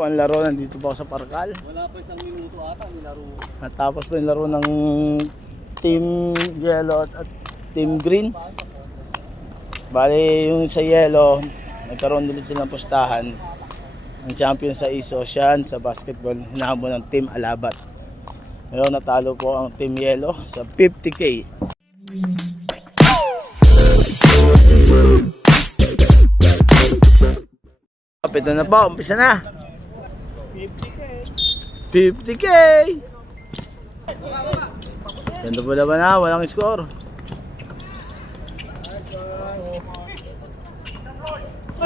Ang laro nandito po ako sa Parkal. Wala pa isang minuto ata nilaro. Natapos po yung laro ng Team Yellow at Team Green. Bali yung sa Yellow, nagkaroon ulit sila ng pustahan. Ang champion sa Isosyan sa basketball, hinahabol ng Team Alabat. Ngayon natalo po ang Team Yellow sa 50K. Ito na po, umpisa na. 50K! Ganda po naman na, walang score.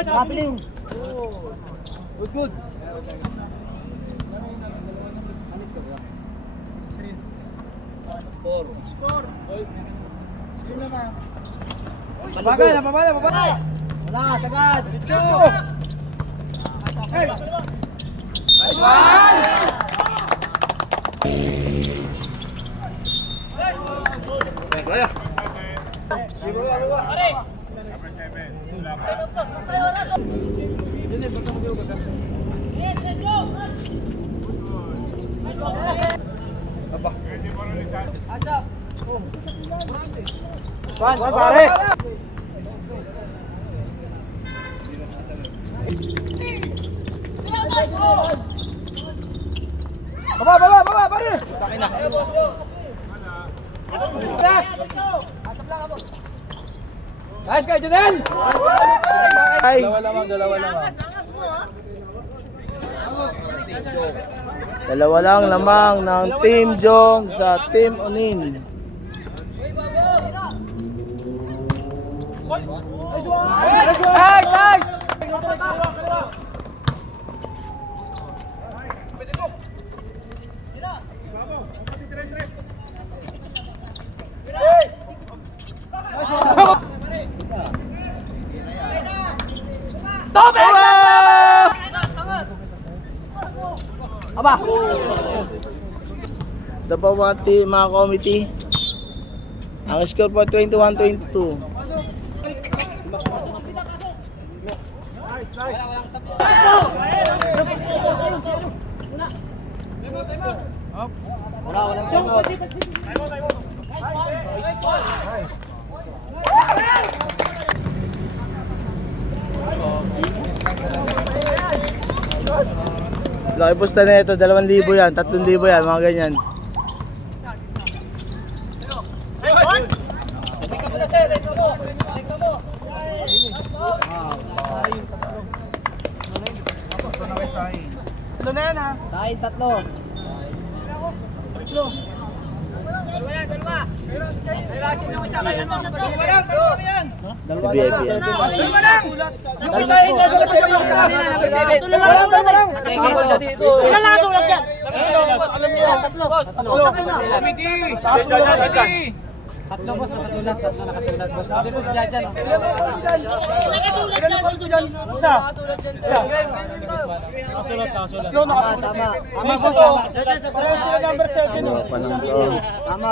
Happening. Good, good. Score. Score. Score na ba? Pabagal, pabagal, pabagal. Wala, sagad. Go! Hey! Nice one! Kaya. Juan, pare. Baba, pare. Bakit na? Nice kay Junel! Ay. Dalawa lamang. Dalawa lang lamang ng Team Jong sa Team Onin. Nice, nice! Aba! Ito po mga committee. Ang score po 21-22. Walang timeout. Laki pusta na ito, 2,000 yan, 3,000 yan, mga ganyan. Tatlo na yan ha? Kain tatlo. Dalawa. Ayrasin yung isa kaya mo. Dalawa yan. Dalawa lang. Yung isa yun na sa yung isa kami na number 7. Dalawa lang. Tingin siya dito. Ilan lang natulog yan? Alam niyo yan. Tatlo. Tatlo boss nakasulat. Tatlo nakasulat boss. Sabi ko sila dyan. Ilan nakasulat dyan? Isa. Isa. Nakasulat. Tatlo nakasulat. Tama. Tama boss. Sila number 7. Tama.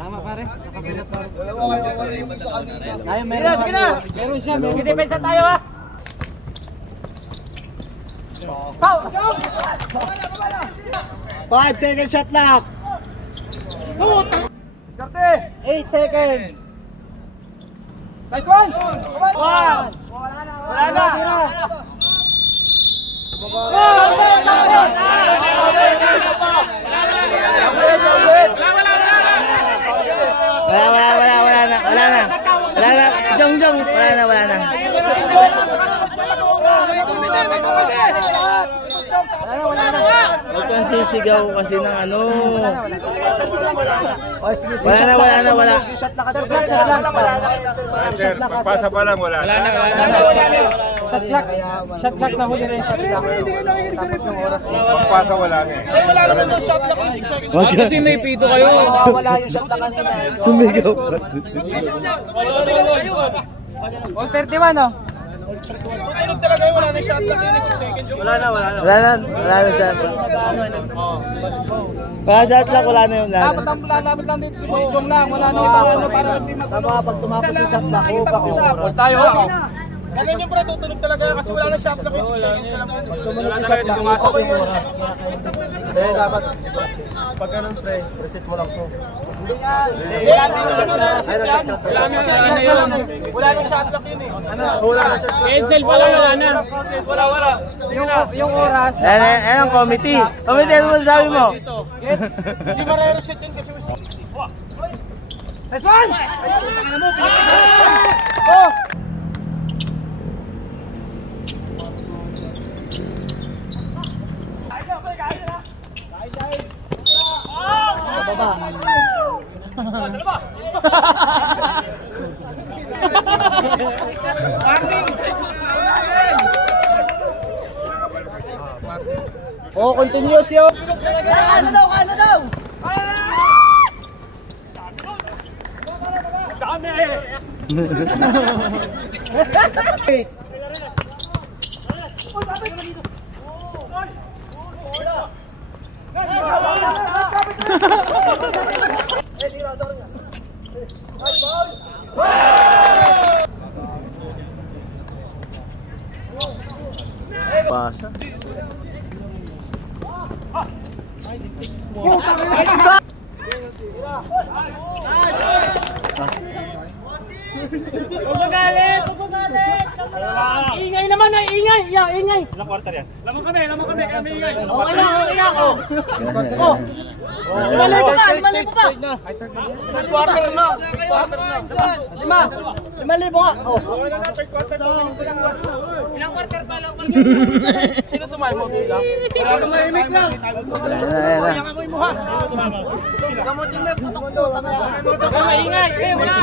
Tama pare. Nakasulat pare. Ay, meron. Sige na. Meron siya. May depensa tayo ha. Foul. 5 seconds shot clock. 8 seconds. Nice one. Wala na. Wala na. Jong, wala na. Huwag kang sisigaw kasi ng ano. Wala na. Sir, pagpasa pa lang, wala na. Shot clock na huli rin. Pagpasa, wala na eh. Huwag kang may pito kayo. Wala yung shot clock kanina. sumigaw. 131 oh. Wala na siya. Para sa atlak, wala na yung lana. Dapat ang lalapit lang dito si Boss Gong lang. Wala na ibang ano para hindi Tama, pag tumapos yung shot clock, Tayo. Ganun yung pre, tutunog talaga kasi wala na shot lock yung 6 seconds lang. Tumunod yung shot lang, isok yung oras. Kaya dapat, pag ganun pre, reset mo lang to. Wala na yung shot lock yan. Wala na shot lock yun eh. Wala na shot lang. Edsel pala wala na. Wala. Yung oras. Ayan ang committee. Committee, ano masasabi mo? Hindi ba re-reset yun kasi mas... Nice one! Oh! Oh, continuous yun. Ano daw? Pasa. Pagagalit! Ingay naman na, ingay! Ingay! Ilang quarter yan? Lamang kami, kami ingay! Okay na ako! Oh! Lumalay po ka! Quarter na! Lima! 5,000 nga! Oh! Ilang quarter pa lang? Sino tumahan mo? Sila? Tumahimik lang! Ayan. Gamutin mo yung putok to! Tama, ingay! Wala!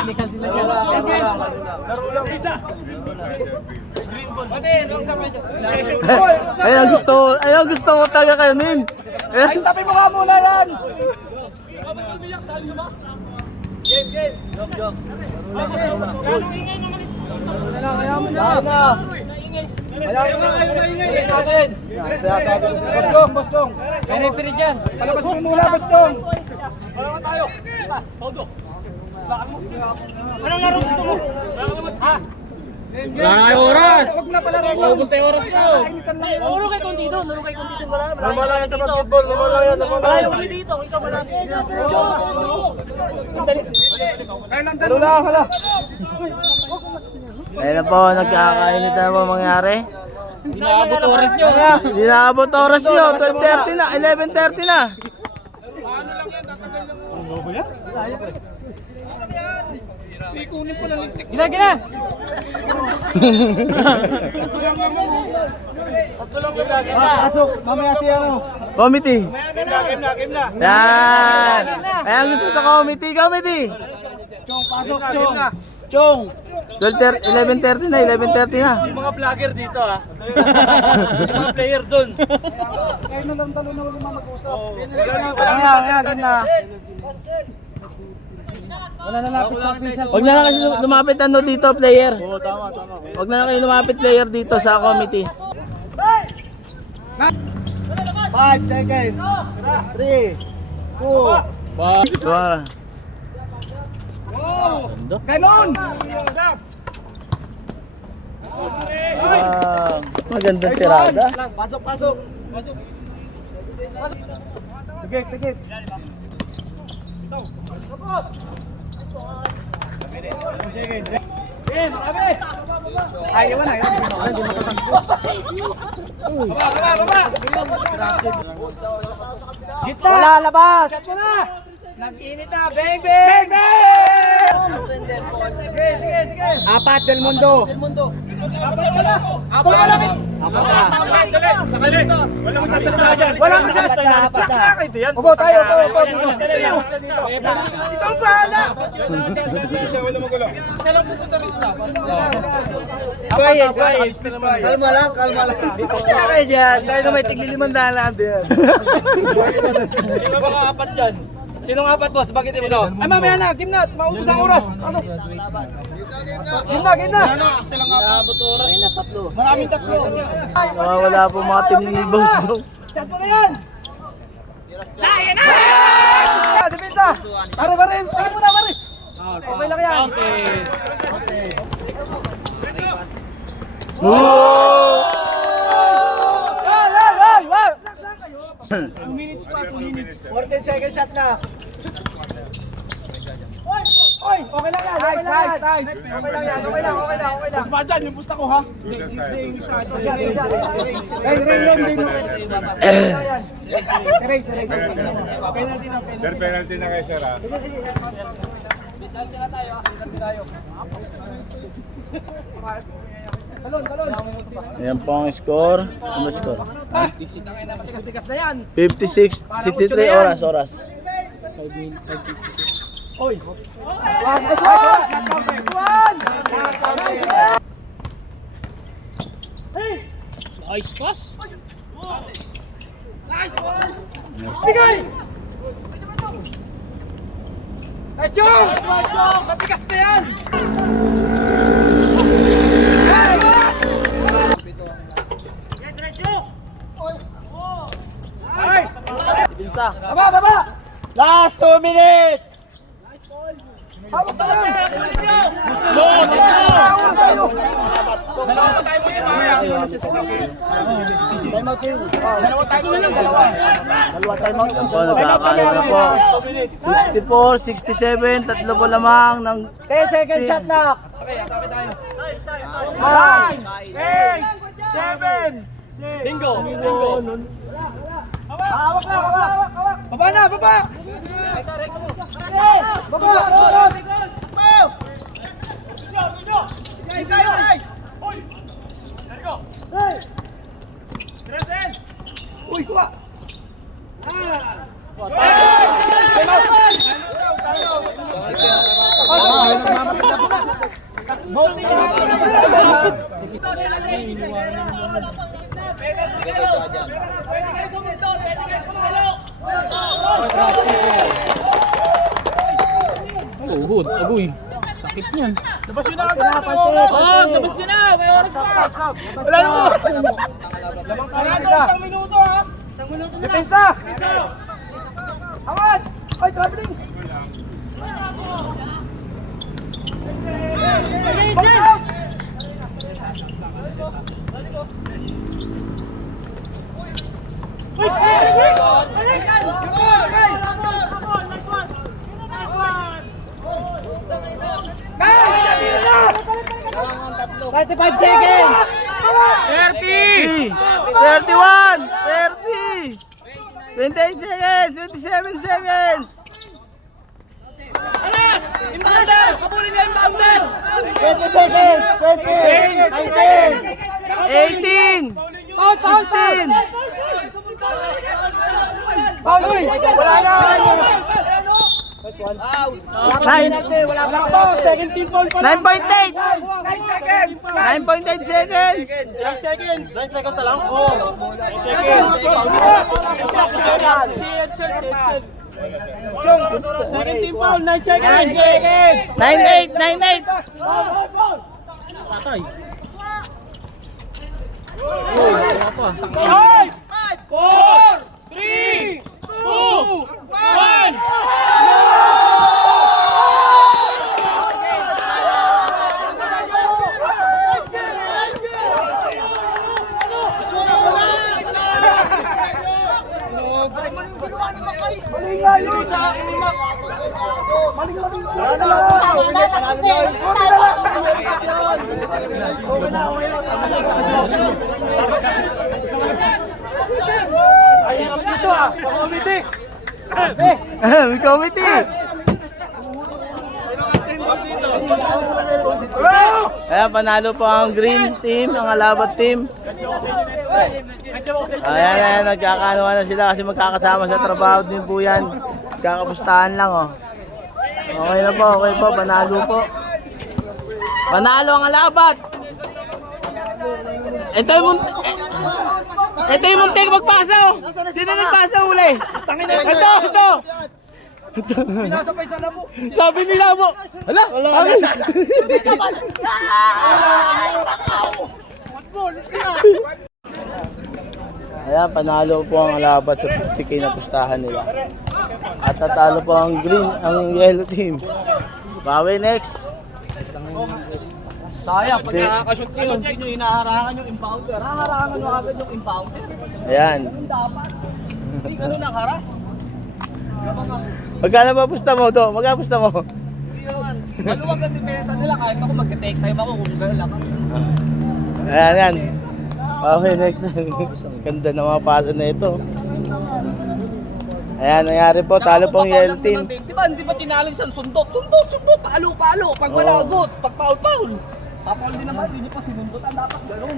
Ayun gusto ko talaga kayo nin. Ay, stopin mo nga muna yan! Bostong! May referee dyan! Palabas mo muna, Bostong! Wala tayo! Todo! Anong laro gusto mo? Wala na oras! Huwag na pala rin! Ubus na yung oras ko! Nuro kay Condito! Normal lang yan sa basketball, normal lang yan. Malayo kami dito! Ikaw malaki! Wala. Ayun na po, nagkakainit na po mangyari. Hindi naabot oras nyo! Hindi nakabot oras nyo, 12:30 na, 11:30 na. Gina! Pasok, mamaya siya ano. Committee. Game na. Yan. Ayan gusto sa committee. Chong, pasok, Chong. Chong. 11:30 na, 11:30 na. Yung mga vlogger dito ah. Yung mga player dun. Kayo na lang talo na huwag mag-usap. Game na. Wala na lapit sa official. Huwag na lang kasi lumapit ano dito, player. Oo, tama. Huwag na lang kayo lumapit, player dito sa committee. 5 seconds. 3, 2. Wala. Ganon! Magandang tirada. Pasok. Tigit. Ayaw na, hindi makatangko. Gitna! Wala, labas. Nag-init na, bang! Sige. Apat del mundo. Ako lang lang! Apat na. Walang magsasakta. Apat na. Upo tayo. Ito ang bahala! Isa lang pupunta rito dapat. Quiet. Kalma lang. Kaya dyan, tayo na may tigli-500 natin. Sino mga apat dyan? Sinong apat, boss? Bakit mo daw? Ay, mamaya na, game na. Maubos ang oras. Ano? Game na. Silang apat. Ayun na, tatlo. Maraming tatlo. Nawawala po mga team ni Boss Dong. Saan po na yan? Dahil na! Dipinsa! Pare! Pare muna! Okay lang yan. Woo! 14 second shot na. Oy, okay lang yan. Nice. Okay lang yan. Okay lang. Mas ba dyan, yung pusta ko ha? Sir, penalty na kayo, sir, ha? Ayan po ang score. Ano score? Ha? Tikas na yan. 56, 63 oras. Oy. Nice pass. Bigay! Nice job! Matigas na yan! Nice! Baba! Last 2 minutes! Hawak ka lang! Ayan po, nagkakaano na po. 64, 67, tatlo po lamang ng 10 second shot lock! 9, 8, 7, Bingo! Hawak lang! Baba na! Baba! Uy, kuha! Uhod, agoy. Sakit niyan. Labas yun na agad! Oh, labas ka na. May oras pa. Wala na mo! Isang minuto ha! Isang minuto na lang! Depensa! Awad! Ay, traveling! Nice! 35 seconds! 30! 31, 30, 28 seconds, 27 seconds. 20 seconds! 20! 19! 18, 16, Pauloy! Wala na! 9, Wala pa po! 17 ball pa lang! 9.8, 9 seconds! 9.8 seconds. 9 seconds! 9 seconds na lang? Oo. 9 seconds! 17 ball! 9 seconds! 9 seconds! 9.8, 9.8. Patay. 5! 4! 3! 2! 1! May committee. Ayan, panalo po ang green team, ang Alabat team. Ayan, nagkakanuhan na sila kasi magkakasama sa trabaho din po yan. Kakapustahan lang, oh. Okay na po, panalo po. Panalo ang Alabat. Ito yung muntik magpasa, oh. Sino nagpasa uli? Ito. Pinasapay sa labo! Sabi nila mo. Hala, Ayan, panalo po ang Alabat sa 50k na pustahan nila. At tatalo po ang green, ang yellow team. Bawi next. Sayang, pag Si- nakakashoot kayo, hindi nyo hinaharangan yung impounder. Haharangan nyo agad yung impounder. Ayan. Yung dapat. Hindi ganun ang haras. Magkano ba pusta mo to? Magkano pusta mo? Hindi naman. Maluwag ang depensa nila kahit ako mag-take time ako kung gano'n lang. Ayan, ayan. Okay, next time. Ganda ng mga paso na ito. Ayan, nangyari po. Talo pong yellow team. Di ba, hindi ba challenge ang sundot? Sundot, palo. Pag wala Oo. good, pag paul-paul. Papaul din naman, hindi pa sinundutan, dapat gano'n.